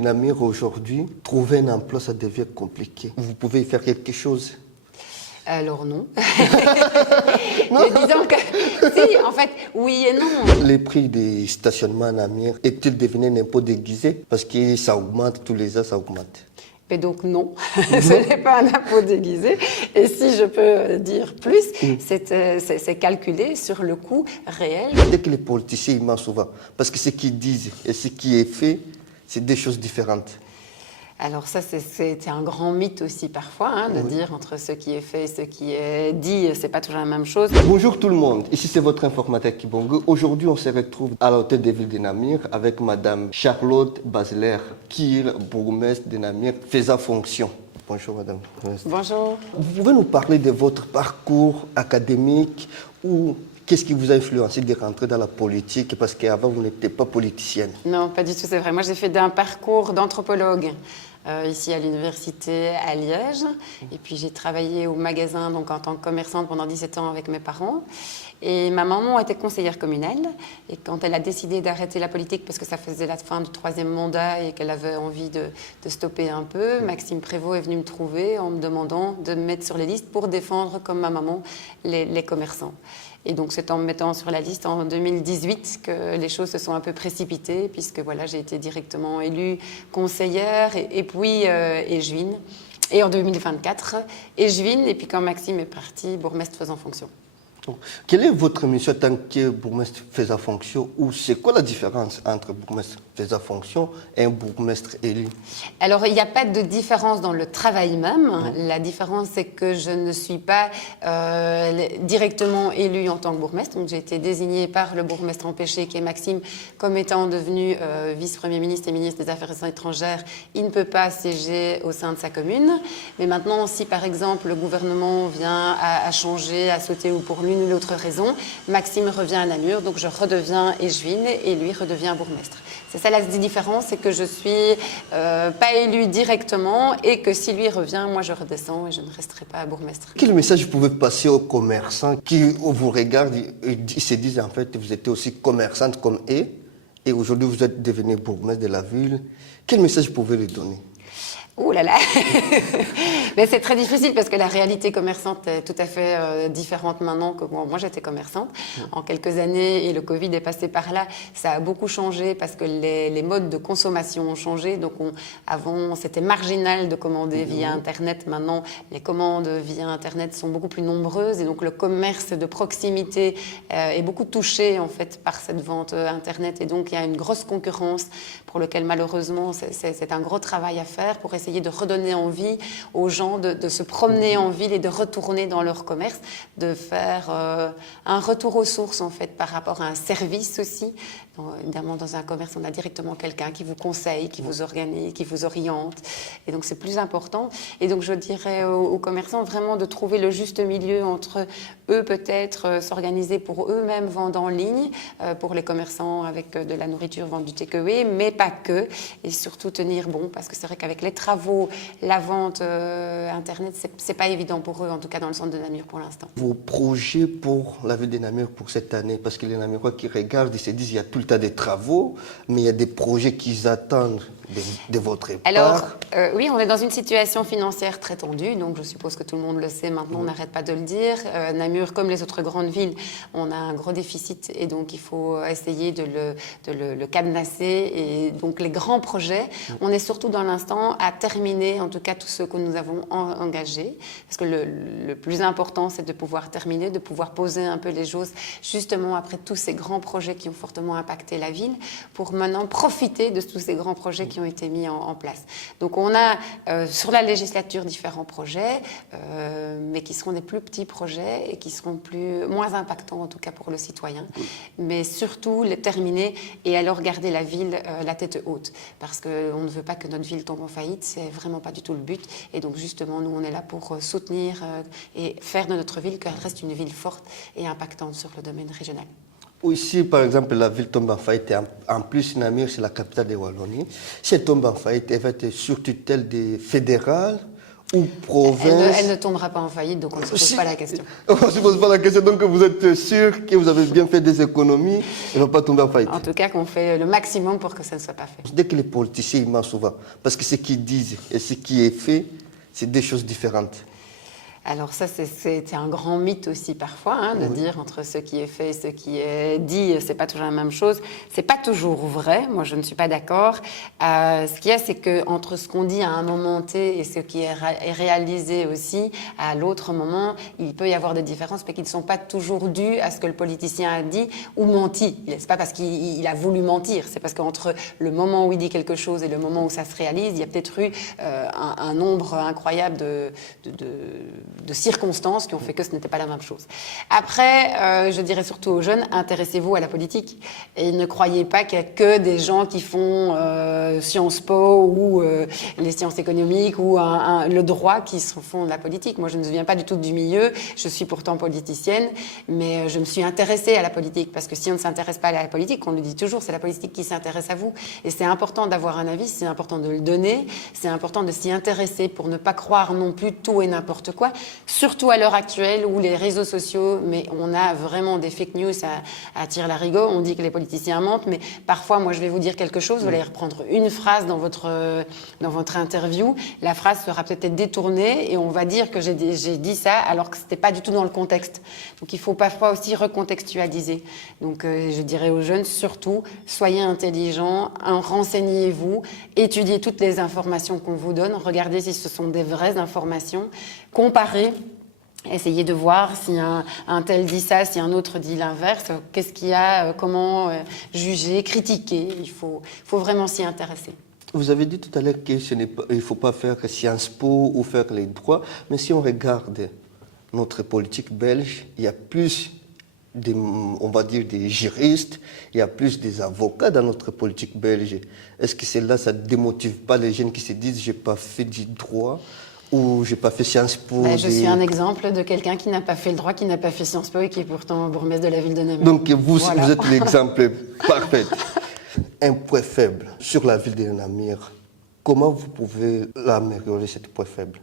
Namir, aujourd'hui, trouver un emploi, ça devient compliqué. Vous pouvez y faire quelque chose? Alors non. Mais disons que, si, en fait, oui et non. Les prix des stationnements à Namir, est-il devenu un impôt déguisé? Parce que ça augmente, tous les ans, ça augmente. Mais donc non, ce n'est pas un impôt déguisé. Et si je peux dire plus, c'est calculé sur le coût réel. Dès que les politiciens y mentent souvent, parce que ce qu'ils disent et ce qui est fait, c'est deux choses différentes. Alors ça, c'est un grand mythe aussi parfois, hein, de dire entre ce qui est fait et ce qui est dit, c'est pas toujours la même chose. Bonjour tout le monde, ici c'est votre informateur Kibongo. Aujourd'hui on se retrouve à l'hôtel de ville de Namir avec Madame Charlotte Basler, qui est bourgmestre de Namir, faisant fonction. Bonjour Madame. Bonjour. Vous pouvez nous parler de votre parcours académique ou qu'est-ce qui vous a influencé de rentrer dans la politique? Parce qu'avant vous n'étiez pas politicienne. Non, pas du tout, c'est vrai. Moi j'ai fait un parcours d'anthropologue. Ici à l'université à Liège. Et puis j'ai travaillé au magasin donc en tant que commerçante pendant 17 ans avec mes parents. Et ma maman était conseillère communale. Et quand elle a décidé d'arrêter la politique parce que ça faisait la fin du 3e mandat et qu'elle avait envie de stopper un peu, Maxime Prévost est venu me trouver en me demandant de me mettre sur les listes pour défendre comme ma maman les commerçants. Et donc c'est en me mettant sur la liste en 2018 que les choses se sont un peu précipitées, puisque voilà, j'ai été directement élue conseillère et puis échevine. Et en 2024, échevine, et puis quand Maxime est parti, bourgmestre faisant fonction. Quelle est votre mission en tant que bourgmestre faisant fonction, ou c'est quoi la différence entre bourgmestre faisant fonction et un bourgmestre élu? Alors, il n'y a pas de différence dans le travail même. La différence, c'est que je ne suis pas directement élue en tant que bourgmestre. Donc, j'ai été désignée par le bourgmestre empêché, qui est Maxime, comme étant devenu vice-premier ministre et ministre des Affaires étrangères. Il ne peut pas siéger au sein de sa commune. Mais maintenant, si par exemple le gouvernement vient à changer, à sauter ou pour l'une ou l'autre raison, Maxime revient à Namur, donc je redeviens échevine et lui redevient bourgmestre. C'est ça la différence, c'est que je suis pas élue directement et que si lui revient, moi je redescends et je ne resterai pas bourgmestre. Quel message vous pouvez passer aux commerçants qui vous regardent et se disent en fait vous étiez aussi commerçante comme eux et aujourd'hui vous êtes devenue bourgmestre de la ville? Quel message vous pouvez leur donner? Ouh là là. Mais c'est très difficile parce que la réalité commerçante est tout à fait différente maintenant que moi j'étais commerçante. En quelques années, et le Covid est passé par là, ça a beaucoup changé parce que les modes de consommation ont changé. Donc avant, c'était marginal de commander via Internet. Maintenant, les commandes via Internet sont beaucoup plus nombreuses et donc le commerce de proximité est beaucoup touché en fait par cette vente Internet. Et donc il y a une grosse concurrence pour laquelle malheureusement c'est un gros travail à faire pour essayer de redonner envie aux gens de se promener en ville et de retourner dans leur commerce, de faire un retour aux sources en fait par rapport à un service aussi. Donc, évidemment, dans un commerce, on a directement quelqu'un qui vous conseille, qui vous organise, qui vous oriente. Et donc, c'est plus important. Et donc, je dirais aux commerçants vraiment de trouver le juste milieu entre eux, peut-être s'organiser pour eux-mêmes vendre en ligne, pour les commerçants avec de la nourriture, vendre du takeaway, mais pas que. Et surtout tenir bon, parce que c'est vrai qu'avec les travaux, la vente Internet, c'est pas évident pour eux, en tout cas dans le centre de Namur pour l'instant. Vos projets pour la ville de Namur pour cette année, parce que les Namurois qui regardent, ils se disent il y a tout le temps des travaux, mais il y a des projets qu'ils attendent de votre part. Alors, oui, on est dans une situation financière très tendue, donc je suppose que tout le monde le sait maintenant, on n'arrête pas de le dire. Namur, comme les autres grandes villes, on a un gros déficit et donc il faut essayer de le cadenasser. Et donc les grands projets, on est surtout dans l'instant à terminer, en tout cas tous ceux que nous avons engagés, parce que le plus important, c'est de pouvoir terminer, de pouvoir poser un peu les choses, justement après tous ces grands projets qui ont fortement impacté la ville, pour maintenant profiter de tous ces grands projets qui ont été mis en place. Donc on a sur la législature différents projets, mais qui seront des plus petits projets et qui seront moins impactants en tout cas pour le citoyen, mais surtout les terminer et alors garder la ville la tête haute, parce qu'on ne veut pas que notre ville tombe en faillite, c'est vraiment pas du tout le but. Et donc justement nous on est là pour soutenir et faire de notre ville qu'elle reste une ville forte et impactante sur le domaine régional. Ici, par exemple, la ville tombe en faillite, et en plus, Namur, c'est la capitale de Wallonie. Si elle tombe en faillite, elle va être sur tutelle des fédérales ou province? Elle ne tombera pas en faillite, donc on ne se pose pas la question. On ne se pose pas la question, donc vous êtes sûr que vous avez bien fait des économies, elle ne va pas tomber en faillite? En tout cas, qu'on fait le maximum pour que ça ne soit pas fait. Dès que les politiciens ils mentent souvent, parce que ce qu'ils disent et ce qui est fait, c'est deux choses différentes. Alors ça, c'est un grand mythe aussi parfois, hein, de dire entre ce qui est fait et ce qui est dit, c'est pas toujours la même chose. C'est pas toujours vrai. Moi, je ne suis pas d'accord. Ce qu'il y a, c'est que entre ce qu'on dit à un moment T et ce qui est réalisé aussi à l'autre moment, il peut y avoir des différences, mais qui ne sont pas toujours dues à ce que le politicien a dit ou menti. C'est pas parce qu'il a voulu mentir. C'est parce qu'entre le moment où il dit quelque chose et le moment où ça se réalise, il y a peut-être eu un nombre incroyable de circonstances qui ont fait que ce n'était pas la même chose. Après, je dirais surtout aux jeunes, intéressez-vous à la politique et ne croyez pas qu'il n'y a que des gens qui font Sciences Po ou les sciences économiques ou le droit qui font de la politique. Moi, je ne viens pas du tout du milieu, je suis pourtant politicienne, mais je me suis intéressée à la politique parce que si on ne s'intéresse pas à la politique, on le dit toujours, c'est la politique qui s'intéresse à vous. Et c'est important d'avoir un avis, c'est important de le donner, c'est important de s'y intéresser pour ne pas croire non plus tout et n'importe quoi. Surtout à l'heure actuelle où les réseaux sociaux, mais on a vraiment des fake news à tire-larigot. On dit que les politiciens mentent, mais parfois, moi, je vais vous dire quelque chose, vous allez reprendre une phrase dans votre interview. La phrase sera peut-être détournée et on va dire que j'ai dit ça alors que c'était pas du tout dans le contexte. Donc, il faut parfois aussi recontextualiser. Donc, je dirais aux jeunes, surtout, soyez intelligents, renseignez-vous, étudiez toutes les informations qu'on vous donne, regardez si ce sont des vraies informations, comparez. Essayez de voir si un tel dit ça, si un autre dit l'inverse, qu'est-ce qu'il y a, comment juger, critiquer. Il faut vraiment s'y intéresser. Vous avez dit tout à l'heure qu'il ne faut pas faire Sciences Po ou faire les droits, mais si on regarde notre politique belge, il y a plus on va dire des juristes, il y a plus des avocats dans notre politique belge. Est-ce que cela, ça ne démotive pas les jeunes qui se disent « j'ai pas fait du droit » ou j'ai pas fait Sciences Po? Je suis un exemple de quelqu'un qui n'a pas fait le droit, qui n'a pas fait Sciences Po et qui est pourtant bourgmestre de la ville de Namur. Donc voilà. Vous êtes l'exemple parfait. Un point faible sur la ville de Namur, comment vous pouvez l'améliorer, cet point faible?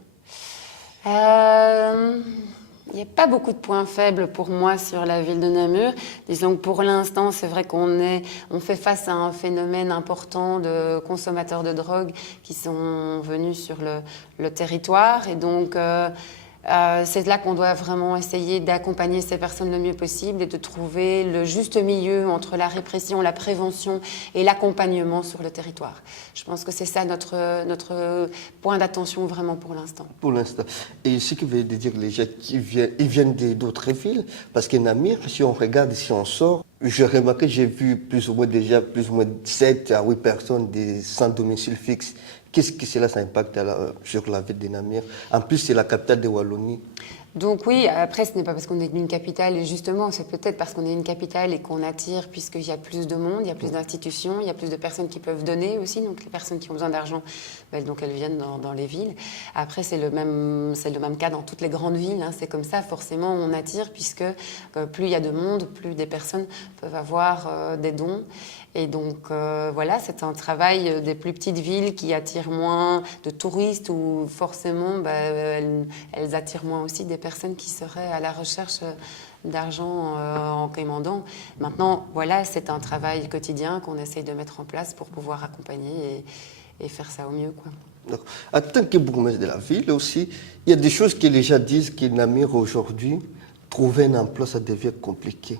Il n'y a pas beaucoup de points faibles pour moi sur la ville de Namur. Disons que pour l'instant, c'est vrai on fait face à un phénomène important de consommateurs de drogue qui sont venus sur le territoire. Et donc, c'est là qu'on doit vraiment essayer d'accompagner ces personnes le mieux possible et de trouver le juste milieu entre la répression, la prévention et l'accompagnement sur le territoire. Je pense que c'est ça notre point d'attention vraiment pour l'instant. Pour l'instant. Et ce qui veut dire les gens ils viennent d'autres villes, parce qu'en Namur, si on regarde, si on sort, j'ai remarqué, j'ai vu plus ou moins 7 à 8 personnes sans domicile fixe. Qu'est-ce que cela impacte sur la ville de Namur? En plus, c'est la capitale de Wallonie. Donc oui, après, ce n'est pas parce qu'on est une capitale, et justement, c'est peut-être parce qu'on est une capitale et qu'on attire, puisqu'il y a plus de monde, il y a plus d'institutions, il y a plus de personnes qui peuvent donner aussi, donc les personnes qui ont besoin d'argent, donc elles viennent dans les villes. Après, c'est le même cas dans toutes les grandes villes, hein, c'est comme ça, forcément, on attire, puisque plus il y a de monde, plus des personnes peuvent avoir des dons. Et donc, voilà, c'est un travail des plus petites villes qui attirent moins de touristes ou forcément, elles attirent moins aussi des personnes qui seraient à la recherche d'argent en quémandant. Maintenant, voilà, c'est un travail quotidien qu'on essaye de mettre en place pour pouvoir accompagner et faire ça au mieux, quoi. En tant que bourgmestre de la ville aussi, il y a des choses que les gens disent que Namur aujourd'hui, trouver un emploi, ça devient compliqué.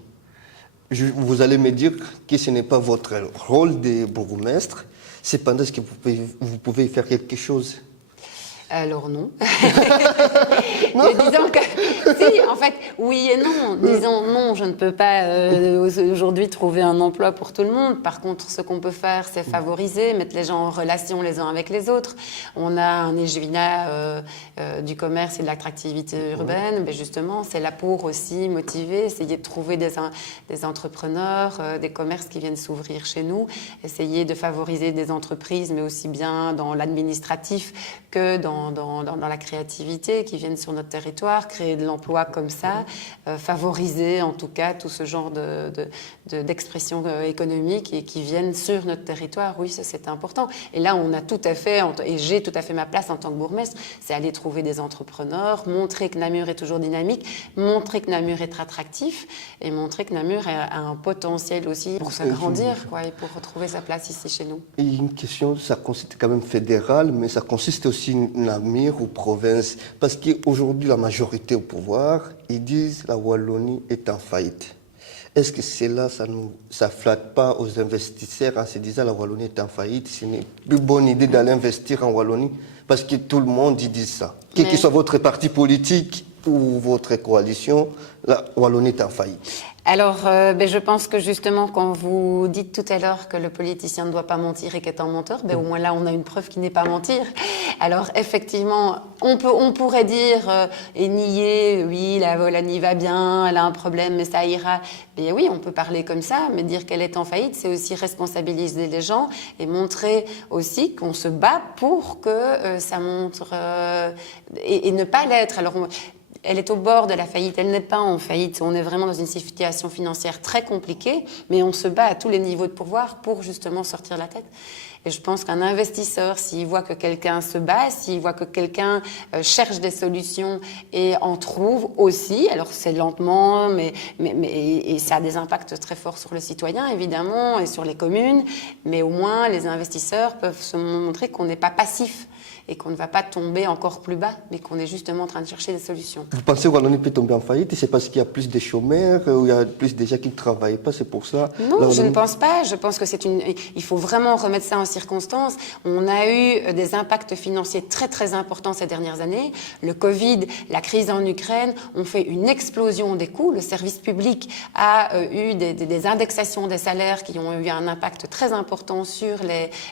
Vous allez me dire que ce n'est pas votre rôle de bourgmestre. Cependant, est-ce que vous pouvez faire quelque chose? Alors non. Mais disons que, si, en fait, oui et non. Disons non, je ne peux pas aujourd'hui trouver un emploi pour tout le monde. Par contre, ce qu'on peut faire, c'est favoriser, mettre les gens en relation les uns avec les autres. On a un EJVINA du commerce et de l'attractivité urbaine. Mais justement, c'est là pour aussi motiver, essayer de trouver des entrepreneurs, des commerces qui viennent s'ouvrir chez nous, essayer de favoriser des entreprises, mais aussi bien dans l'administratif que dans dans la créativité, qui viennent sur notre territoire, créer de l'emploi comme ça, favoriser en tout cas tout ce genre d'expression économique et qui viennent sur notre territoire. Oui, ça c'est important. Et là, on a tout à fait, et j'ai tout à fait ma place en tant que bourgmestre, c'est aller trouver des entrepreneurs, montrer que Namur est toujours dynamique, montrer que Namur est attractif et montrer que Namur a un potentiel aussi pour s'agrandir quoi, et pour retrouver sa place ici chez nous. Et une question, ça consiste quand même fédéral, mais ça consiste aussi Namur ou province. Parce qu'aujourd'hui, la majorité au pouvoir, ils disent que la Wallonie est en faillite. Est-ce que cela, ça ne flatte pas aux investisseurs en se disant que la Wallonie est en faillite? Ce n'est plus bonne idée d'aller investir en Wallonie parce que tout le monde dit ça. Quel que soit votre parti politique ou votre coalition, la Wallonie est en faillite. Alors, je pense que justement, quand vous dites tout à l'heure que le politicien ne doit pas mentir et qu'est un menteur, au moins là, on a une preuve qui n'est pas mentir. Alors, effectivement, on pourrait dire et nier, oui, la Wallonie va bien, elle a un problème, mais ça ira. Mais oui, on peut parler comme ça, mais dire qu'elle est en faillite, c'est aussi responsabiliser les gens et montrer aussi qu'on se bat pour que ça montre et ne pas l'être. Alors, elle est au bord de la faillite, elle n'est pas en faillite. On est vraiment dans une situation financière très compliquée, mais on se bat à tous les niveaux de pouvoir pour justement sortir la tête. Et je pense qu'un investisseur, s'il voit que quelqu'un se bat, s'il voit que quelqu'un cherche des solutions et en trouve aussi, alors c'est lentement, et ça a des impacts très forts sur le citoyen, évidemment, et sur les communes, mais au moins les investisseurs peuvent se montrer qu'on n'est pas passif et qu'on ne va pas tomber encore plus bas, mais qu'on est justement en train de chercher des solutions. Vous pensez que Wallonie peut tomber en faillite? C'est parce qu'il y a plus de chômeurs, ou il y a plus de gens qui ne travaillent pas, c'est pour ça? Non, je ne pense pas. Je pense que il faut vraiment remettre ça en circonstance. On a eu des impacts financiers très très importants ces dernières années. Le Covid, la crise en Ukraine ont fait une explosion des coûts. Le service public a eu des indexations des salaires qui ont eu un impact très important sur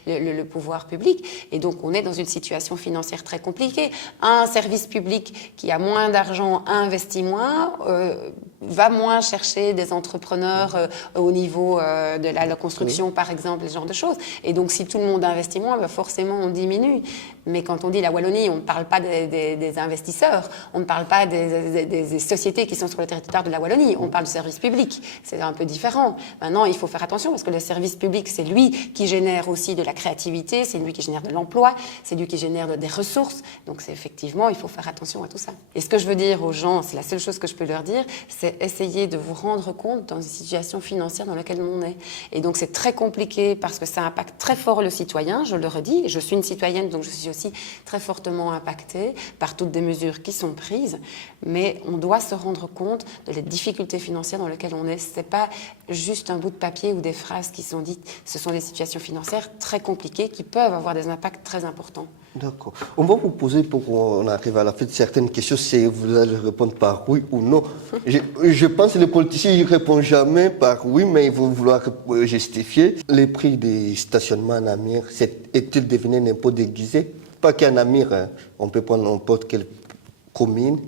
le pouvoir public. Et donc on est dans une situation financière très compliquée. Un service public qui a moins d'argent investit moins, va moins chercher des entrepreneurs au niveau de la construction, par exemple, ce genre de choses. Et donc, si tout le monde investit moins, forcément, on diminue. Mais quand on dit la Wallonie, on ne parle pas des investisseurs, on ne parle pas des sociétés qui sont sur le territoire de la Wallonie, on parle du service public. C'est un peu différent. Maintenant, il faut faire attention parce que le service public, c'est lui qui génère aussi de la créativité, c'est lui qui génère de l'emploi, c'est lui qui génère des ressources. Donc, c'est effectivement, il faut faire attention à tout ça. Et ce que je veux dire aux gens, c'est la seule chose que je peux leur dire, c'est essayer de vous rendre compte dans une situation financière dans laquelle on est. Et donc, c'est très compliqué parce que ça impacte très fort le citoyen, je le redis. Je suis une citoyenne, donc je suis aussi très fortement impactée par toutes des mesures qui sont prises. Mais on doit se rendre compte de les difficultés financières dans lesquelles on est. Ce n'est pas juste un bout de papier ou des phrases qui sont dites. Ce sont des situations financières très compliquées qui peuvent avoir des impacts très importants. D'accord. On va vous poser, pour qu'on arrive à la fin de certaines questions, si vous allez répondre par oui ou non. Je pense que les politiciens ne répondent jamais par oui, mais ils vont vouloir justifier. Les prix des stationnements à Namur, est-il devenu un impôt déguisé? Pas qu'à Namur, hein. On peut prendre n'importe quelle commune,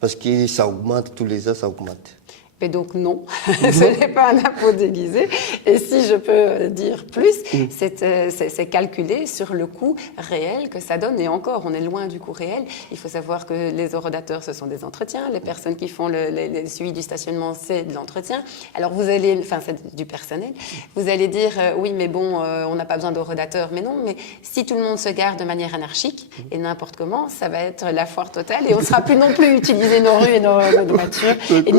parce que ça augmente, tous les ans ça augmente. Mais donc non, ce n'est pas un impôt déguisé. Et si je peux dire plus, c'est calculé sur le coût réel que ça donne. Et encore, on est loin du coût réel. Il faut savoir que les horodateurs, ce sont des entretiens. Les personnes qui font le suivi du stationnement, c'est de l'entretien. Alors c'est du personnel. Vous allez dire, oui, mais bon, on n'a pas besoin d'horodateurs. Mais non, mais si tout le monde se gare de manière anarchique et n'importe comment, ça va être la foire totale et on ne sera plus non plus utiliser nos rues et nos voitures. Et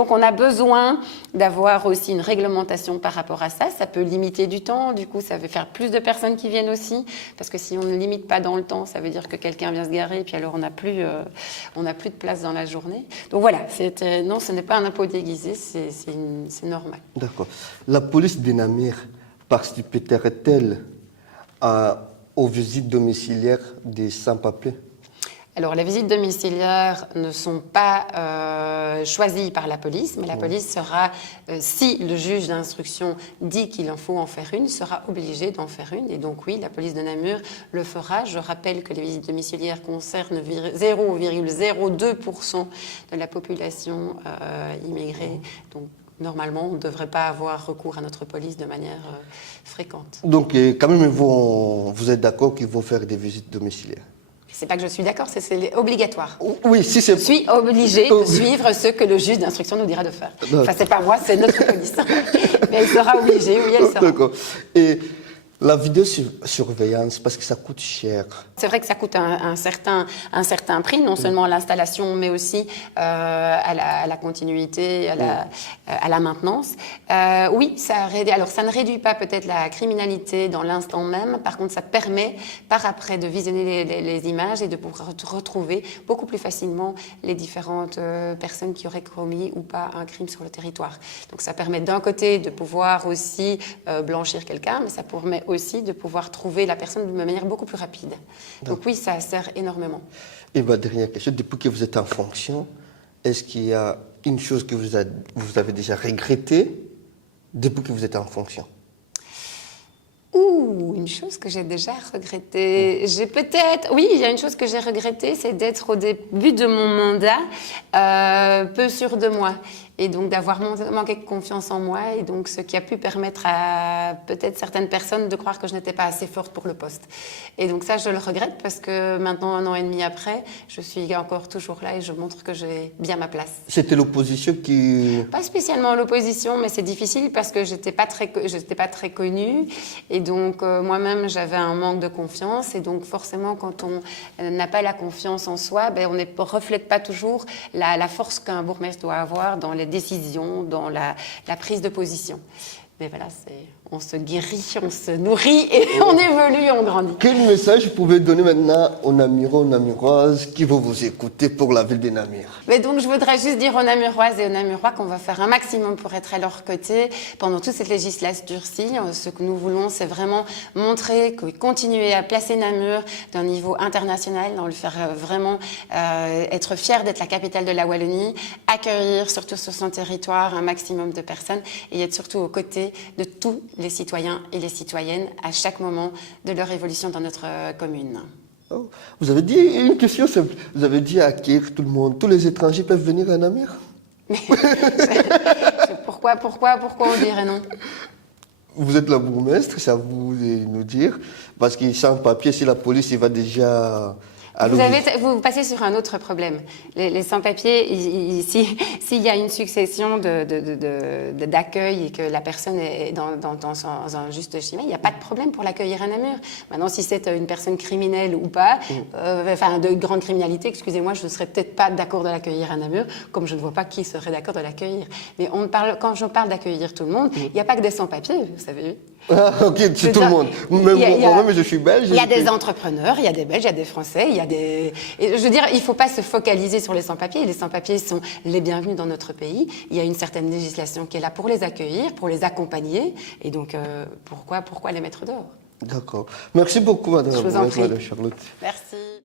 donc on a besoin d'avoir aussi une réglementation par rapport à ça. Ça peut limiter du temps, du coup ça veut faire plus de personnes qui viennent aussi, parce que si on ne limite pas dans le temps, ça veut dire que quelqu'un vient se garer et puis alors on n'a plus de place dans la journée. Donc voilà, non, ce n'est pas un impôt déguisé, c'est normal. D'accord. La police de Namur participerait-elle aux visites domiciliaires des sans-papiers? Alors, les visites domiciliaires ne sont pas choisies par la police, mais la police sera, si le juge d'instruction dit qu'il en faut en faire une, sera obligé d'en faire une. Et donc oui, la police de Namur le fera. Je rappelle que les visites domiciliaires concernent 0,02% de la population immigrée. Donc, normalement, on ne devrait pas avoir recours à notre police de manière fréquente. Donc, quand même, vous êtes d'accord qu'ils vont faire des visites domiciliaires? C'est pas que je suis d'accord, c'est obligatoire. Oui, si c'est... Je suis obligée de suivre ce que le juge d'instruction nous dira de faire. Enfin, c'est pas moi, c'est notre police. Mais elle sera obligée, oui, elle sera. D'accord. Et la vidéosurveillance, parce que ça coûte cher. C'est vrai que ça coûte un certain prix, non seulement à l'installation, mais aussi à la continuité, à la maintenance. Oui, alors ça ne réduit pas peut-être la criminalité dans l'instant même. Par contre, ça permet par après de visionner les images et de pouvoir retrouver beaucoup plus facilement les différentes personnes qui auraient commis ou pas un crime sur le territoire. Donc ça permet d'un côté de pouvoir aussi blanchir quelqu'un, mais ça permet aussi de pouvoir trouver la personne de manière beaucoup plus rapide. Donc oui, ça sert énormément. Et ma dernière question, depuis que vous êtes en fonction, est-ce qu'il y a une chose que vous avez déjà regrettée depuis que vous êtes en fonction? Une chose que j'ai déjà regrettée. Oui, il y a une chose que j'ai regrettée, c'est d'être au début de mon mandat peu sûre de moi. Et donc d'avoir manqué de confiance en moi, et donc ce qui a pu permettre à peut-être certaines personnes de croire que je n'étais pas assez forte pour le poste. Et donc ça, je le regrette parce que maintenant, 1 an et demi après, je suis encore toujours là et je montre que j'ai bien ma place. C'était l'opposition qui... Pas spécialement l'opposition, mais c'est difficile parce que j'étais pas très connue. Et donc moi-même, j'avais un manque de confiance. Et donc forcément, quand on n'a pas la confiance en soi, on ne reflète pas toujours la force qu'un bourgmestre doit avoir dans les décisions, dans la prise de position. Mais voilà, on se guérit, on se nourrit et on évolue, on grandit. Quel message vous pouvez donner maintenant aux Namurois, aux Namuroises qui vont vous écouter pour la ville des Namur? Mais donc, je voudrais juste dire aux Namuroises et aux Namurois qu'on va faire un maximum pour être à leur côté pendant toute cette législature-ci. Ce que nous voulons, c'est vraiment montrer, continuer à placer Namur d'un niveau international, le faire vraiment être fier d'être la capitale de la Wallonie, accueillir surtout sur son territoire un maximum de personnes et être surtout aux côtés de tous les citoyens et les citoyennes à chaque moment de leur évolution dans notre commune. Oh, vous avez dit une question simple. Vous avez dit accueillir tout le monde. Tous les étrangers peuvent venir à Namur? Pourquoi on dirait non? Vous êtes la bourgmestre, c'est à vous de nous dire. Parce qu'ils sans papier, si la police il va déjà... Vous passez sur un autre problème. Les sans-papiers, s'il y a une succession d'accueil et que la personne est dans un juste chemin, il n'y a pas de problème pour l'accueillir à Namur. Maintenant, si c'est une personne criminelle ou pas, de grande criminalité, excusez-moi, je ne serais peut-être pas d'accord de l'accueillir à Namur, comme je ne vois pas qui serait d'accord de l'accueillir. Mais quand je parle d'accueillir tout le monde, il n'y a pas que des sans-papiers, vous savez. Ah, ok, c'est tout le monde. Moi-même, je suis belge. Il y a des entrepreneurs, il y a des Belges, il y a des Français, il y a des... Et je veux dire, il ne faut pas se focaliser sur les sans-papiers. Les sans-papiers sont les bienvenus dans notre pays. Il y a une certaine législation qui est là pour les accueillir, pour les accompagner. Et donc, pourquoi les mettre dehors? D'accord. Merci beaucoup, Madame Je vous en prie. Madame Charlotte. Merci.